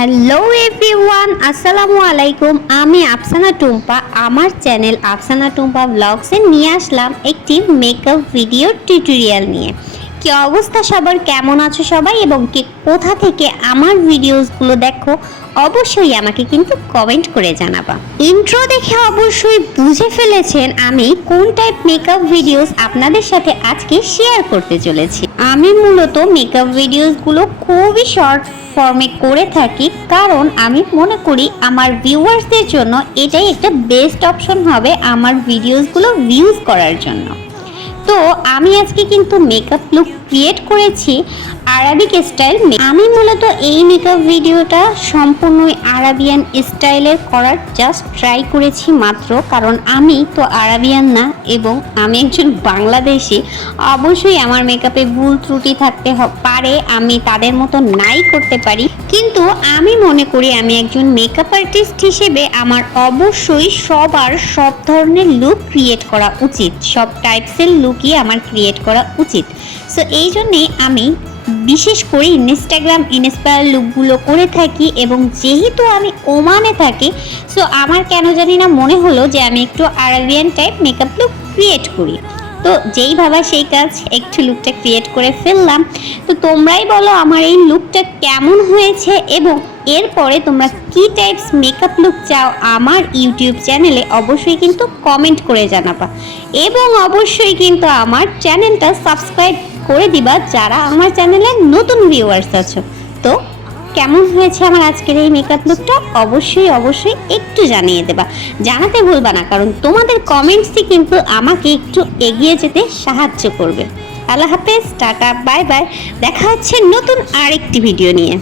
Hello everyone, আসসালামু আলাইকুম। আমি আফসানা টুম্পা আমার চ্যানেল আফসানা টুম্পা ব্লগসে নিয়ে আসলাম একটি মেকআপ ভিডিও টিউটোরিয়াল নিয়ে। কি অবস্থা সবার, কেমন আছো সবাই এবং কে কোথা থেকে আমার ভিডিওসগুলো দেখো অবশ্যই আমাকে কিন্তু কমেন্ট করে জানাবা। ইন্ট্রো দেখে অবশ্যই বুঝে ফেলেছেন আমি কোন টাইপ মেকআপ ভিডিওস আপনাদের সাথে আজকে শেয়ার করতে চলেছি। আমি মূলত মেকআপ ভিডিওসগুলো খুবই শর্ট ফর্মে করে থাকি, কারণ আমি মনে করি আমার ভিউয়ার্সদের জন্য এটাই একটা বেস্ট অপশন হবে আমার ভিডিওসগুলো ভিউজ করার জন্য। তো আমি আজকে কিন্তু মেকআপ লুক ক্রিয়েট করেছি আরাবিক স্টাইল। আমি মূলত এই মেকআপ ভিডিওটা সম্পূর্ণই আরাবিয়ান স্টাইলের করার জাস্ট ট্রাই করেছি মাত্র, কারণ আমি তো আরাবিয়ান না এবং আমি একজন বাংলাদেশি। অবশ্যই আমার মেকআপে ভুল ত্রুটি থাকতে পারে, আমি তাদের মতো নাই করতে পারি, কিন্তু আমি মনে করি আমি একজন মেকআপ আর্টিস্ট হিসেবে আমার অবশ্যই সবার সব ধরনের লুক ক্রিয়েট করা উচিত, সব টাইপসের লুকই আমার ক্রিয়েট করা উচিত। সো এই জন্যে আমি বিশেষ করে ইনস্টাগ্রাম ইন্সপায়ার লুকগুলো করে থাকি, এবং যেহেতু আমি ওমানে থাকি সো আমার কেন জানি না মনে হলো যে আমি একটু Arabian type makeup look create করি। তো যেই ভাবা সেই কাজ, একটু লুকটা ক্রিয়েট করে ফেললাম। তো তোমরাই বলো আমার এই লুকটা কেমন হয়েছে এবং এরপরে তোমরা কি টাইপস মেকআপ লুক চাও আমার ইউটিউব চ্যানেলে অবশ্যই কিন্তু কমেন্ট করে জানাবা, এবং অবশ্যই কিন্তু আমার চ্যানেলটা সাবস্ক্রাইব করে দিবা যারা আমার চ্যানেলে নতুন ভিউয়ার্স আছো। তো কেমন হয়েছে আমার আজকের এই মেকআপ লুকটা অবশ্যই একটু জানিয়ে দেবা, জানাতে ভুলবা না, কারণ তোমাদের কমেন্টসই কিন্তু আমাকে একটু এগিয়ে যেতে সাহায্য করবে। আল্লাহ হাফেজ, টাটা, বাই বাই, দেখা হচ্ছে নতুন আরেকটি ভিডিও নিয়ে।